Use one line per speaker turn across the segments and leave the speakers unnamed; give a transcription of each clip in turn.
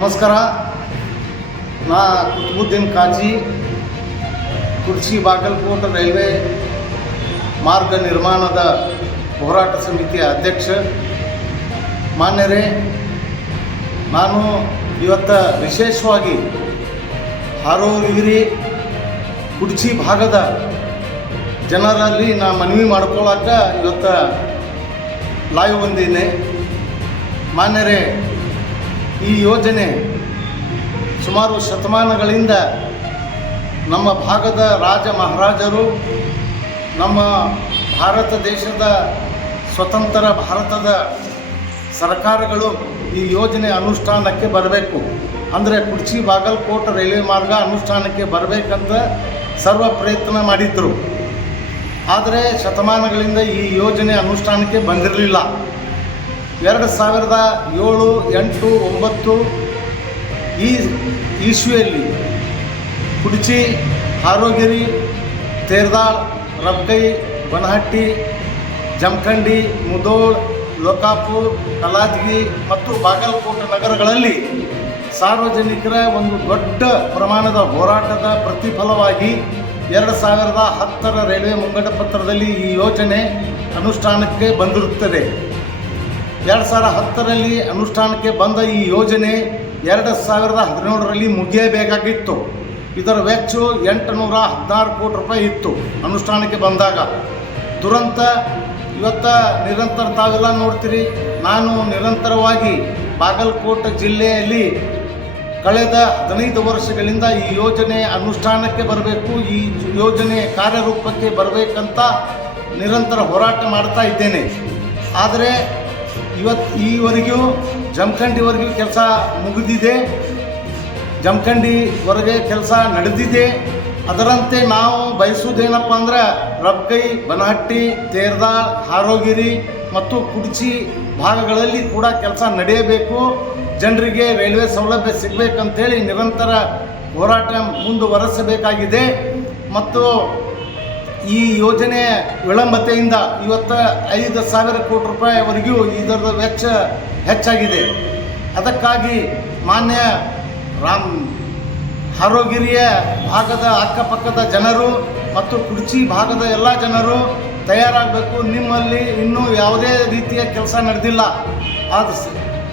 ನಮಸ್ಕಾರ. ನಾ ಕುತುಬುದ್ದೀನ್ ಕಾಜಿ, ಕುರ್ಚಿ ಬಾಗಲಕೋಟ ರೈಲ್ವೆ ಮಾರ್ಗ ನಿರ್ಮಾಣದ ಹೋರಾಟ ಸಮಿತಿಯ ಅಧ್ಯಕ್ಷ. ಮಾನ್ಯರೇ, ನಾನು ಇವತ್ತ ವಿಶೇಷವಾಗಿ ಹಾರೋಗಿರಿ ಕುಡ್ಚಿ ಭಾಗದ ಜನರಲ್ಲಿ ನಾ ಮನವಿ ಮಾಡ್ಕೊಳ್ಳೋಕೆ ಇವತ್ತ ಲೈವ್ ಬಂದಿದ್ದೀನಿ ಮಾನ್ಯರೇ ಈ ಯೋಜನೆ ಸುಮಾರು ಶತಮಾನಗಳಿಂದ ನಮ್ಮ ಭಾಗದ ರಾಜ ಮಹಾರಾಜರು, ನಮ್ಮ ಭಾರತ ದೇಶದ ಸ್ವತಂತ್ರ ಭಾರತದ ಸರ್ಕಾರಗಳು ಈ ಯೋಜನೆ ಅನುಷ್ಠಾನಕ್ಕೆ ಬರಬೇಕು. ಅಂದರೆ ಕುಡ್ಚಿ ಬಾಗಲ್ಕೋಟ್ ರೈಲ್ವೆ ಮಾರ್ಗ ಅನುಷ್ಠಾನಕ್ಕೆ ಬರಬೇಕಂತ ಸರ್ವ ಪ್ರಯತ್ನ ಮಾಡಿದ್ರು. ಆದರೆ ಶತಮಾನಗಳಿಂದ ಈ ಯೋಜನೆ ಅನುಷ್ಠಾನಕ್ಕೆ ಬಂದಿರಲಿಲ್ಲ. ಎರಡು ಸಾವಿರದ ಏಳು ಎಂಟು ಒಂಬತ್ತು ಈ ಇಸ್ವಿಯಲ್ಲಿ ಕುಡಚಿ, ಹಾರೋಗಿರಿ, ತೇರ್ದಾಳ್ ರಬ್ಗೈ ಬನಹಟ್ಟಿ, ಜಮಖಂಡಿ ಮುದೋಳ್ ಲೋಕಾಪುರ್ ಕಲಾದಗಿ ಮತ್ತು ಬಾಗಲಕೋಟೆ ನಗರಗಳಲ್ಲಿ ಸಾರ್ವಜನಿಕರ ಒಂದು ದೊಡ್ಡ ಪ್ರಮಾಣದ ಹೋರಾಟದ ಪ್ರತಿಫಲವಾಗಿ ಎರಡು ಸಾವಿರದ ಹತ್ತರ ರೈಲ್ವೆ ಮುಂಗಡ ಪತ್ರದಲ್ಲಿ ಈ ಯೋಜನೆ ಅನುಷ್ಠಾನಕ್ಕೆ ಬಂದಿರುತ್ತದೆ. ಎರಡು ಸಾವಿರ ಹತ್ತರಲ್ಲಿ ಅನುಷ್ಠಾನಕ್ಕೆ ಬಂದ ಈ ಯೋಜನೆ ಎರಡು ಸಾವಿರದ ಹದಿನೇಳರಲ್ಲಿ ಮುಗಿಯಬೇಕಾಗಿತ್ತು. ಇದರ ವೆಚ್ಚ ಎಂಟುನೂರ ಹದಿನಾರು ಕೋಟಿ ರೂಪಾಯಿ ಇತ್ತು ಅನುಷ್ಠಾನಕ್ಕೆ ಬಂದಾಗ. ದುರಂತ, ಇವತ್ತ ನಿರಂತರ ತಾವೆಲ್ಲ ನೋಡ್ತೀರಿ. ನಾನು ನಿರಂತರವಾಗಿ ಬಾಗಲಕೋಟೆ ಜಿಲ್ಲೆಯಲ್ಲಿ ಕಳೆದ ಹದಿನೈದು ವರ್ಷಗಳಿಂದ ಈ ಯೋಜನೆ ಅನುಷ್ಠಾನಕ್ಕೆ ಬರಬೇಕು, ಈ ಯೋಜನೆ ಕಾರ್ಯರೂಪಕ್ಕೆ ಬರಬೇಕಂತ ನಿರಂತರ ಹೋರಾಟ ಮಾಡ್ತಾ ಇದ್ದೇನೆ. ಆದರೆ ಇವತ್ತು ಈವರೆಗೂ ಜಮಖಂಡಿವರೆಗೂ ಕೆಲಸ ಮುಗಿದಿದೆ. ಜಮಖಂಡಿವರೆಗೆ ಕೆಲಸ ನಡೆದಿದೆ. ಅದರಂತೆ ನಾವು ಬಯಸುವುದೇನಪ್ಪ ಅಂದ್ರೆ ರಬ್ಗೈ ಬನಹಟ್ಟಿ, ತೇರ್ದಾಳ್, ಹಾರೋಗಿರಿ ಮತ್ತು ಕುಡ್ಚಿ ಭಾಗಗಳಲ್ಲಿ ಕೂಡ ಕೆಲಸ ನಡೆಯಬೇಕು. ಜನರಿಗೆ ರೈಲ್ವೆ ಸೌಲಭ್ಯ ಸಿಗಬೇಕಂತೇಳಿ ನಿರಂತರ ಹೋರಾಟ ಮುಂದುವರೆಸಬೇಕಾಗಿದೆ. ಮತ್ತು ಈ ಯೋಜನೆ ವಿಳಂಬತೆಯಿಂದ ಇವತ್ತು ಐದು ಸಾವಿರ ಕೋಟಿ ರೂಪಾಯಿವರೆಗೂ ಇದರ ವೆಚ್ಚ ಹೆಚ್ಚಾಗಿದೆ. ಅದಕ್ಕಾಗಿ ಮಾನ್ಯ ರಾಮ್ ಹರೋಗಿರಿಯ ಭಾಗದ ಅಕ್ಕಪಕ್ಕದ ಜನರು ಮತ್ತು ಕುರ್ಚಿ ಭಾಗದ ಎಲ್ಲ ಜನರು ತಯಾರಾಗಬೇಕು. ನಿಮ್ಮಲ್ಲಿ ಇನ್ನೂ ಯಾವುದೇ ರೀತಿಯ ಕೆಲಸ ನಡೆದಿಲ್ಲ. ಸ-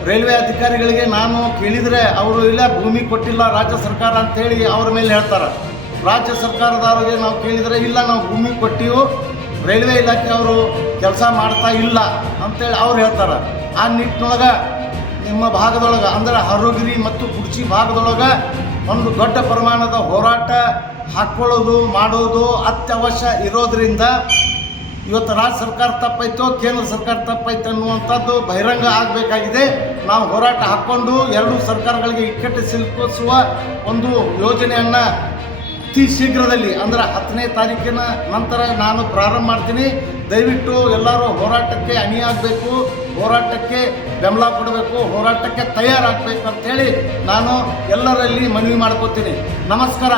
ರೈಲ್ವೆ ಅಧಿಕಾರಿಗಳಿಗೆ ನಾನು ಕೇಳಿದರೆ ಅವರು ಇಲ್ಲ ಭೂಮಿ ಕೊಟ್ಟಿಲ್ಲ ರಾಜ್ಯ ಸರ್ಕಾರ ಅಂತೇಳಿ ಅವ್ರ ಮೇಲೆ ಹೇಳ್ತಾರೆ. ರಾಜ್ಯ ಸರ್ಕಾರದವ್ರಿಗೆ ನಾವು ಕೇಳಿದರೆ, ಇಲ್ಲ, ನಾವು ಭೂಮಿ ಕೊಟ್ಟಿವು ರೈಲ್ವೆ ಇಲಾಖೆ ಅವರು ಕೆಲಸ ಮಾಡ್ತಾ ಇಲ್ಲ ಅಂತೇಳಿ ಅವ್ರು ಹೇಳ್ತಾರೆ. ಆ ನಿಟ್ಟಿನೊಳಗೆ, ನಿಮ್ಮ ಭಾಗದೊಳಗೆ, ಅಂದರೆ ಹರಗಿರಿ ಮತ್ತು ಕುರ್ಚಿ ಭಾಗದೊಳಗೆ ಒಂದು ದೊಡ್ಡ ಪ್ರಮಾಣದ ಹೋರಾಟ ಹಾಕ್ಕೊಳ್ಳೋದು ಮಾಡೋದು ಅತ್ಯವಶ್ಯ ಇರೋದರಿಂದ ಇವತ್ತು ರಾಜ್ಯ ಸರ್ಕಾರ ತಪ್ಪಾಯ್ತು ಕೇಂದ್ರ ಸರ್ಕಾರ ತಪ್ಪಾಯ್ತು ಅನ್ನುವಂಥದ್ದು ಬಹಿರಂಗ ಆಗಬೇಕಾಗಿದೆ. ನಾವು ಹೋರಾಟ ಹಾಕ್ಕೊಂಡು ಎರಡೂ ಸರ್ಕಾರಗಳಿಗೆ ಇಕ್ಕಟ್ಟು ಸಿಲುಕಿಸುವ ಒಂದು ಯೋಜನೆಯನ್ನು ಅತಿ ಶೀಘ್ರದಲ್ಲಿ, ಅಂದರೆ ಹತ್ತನೇ ತಾರೀಕಿನ ನಂತರ ನಾನು ಪ್ರಾರಂಭ ಮಾಡ್ತೀನಿ. ದಯವಿಟ್ಟು ಎಲ್ಲರೂ ಹೋರಾಟಕ್ಕೆ ಅಣಿಯಾಗಬೇಕು, ಹೋರಾಟಕ್ಕೆ ಬೆಂಬಲ ಕೊಡಬೇಕು, ಹೋರಾಟಕ್ಕೆ ತಯಾರಾಗಬೇಕು ಅಂತೇಳಿ ನಾನು ಎಲ್ಲರಲ್ಲಿ ಮನವಿ ಮಾಡ್ಕೋತೀನಿ. ನಮಸ್ಕಾರ.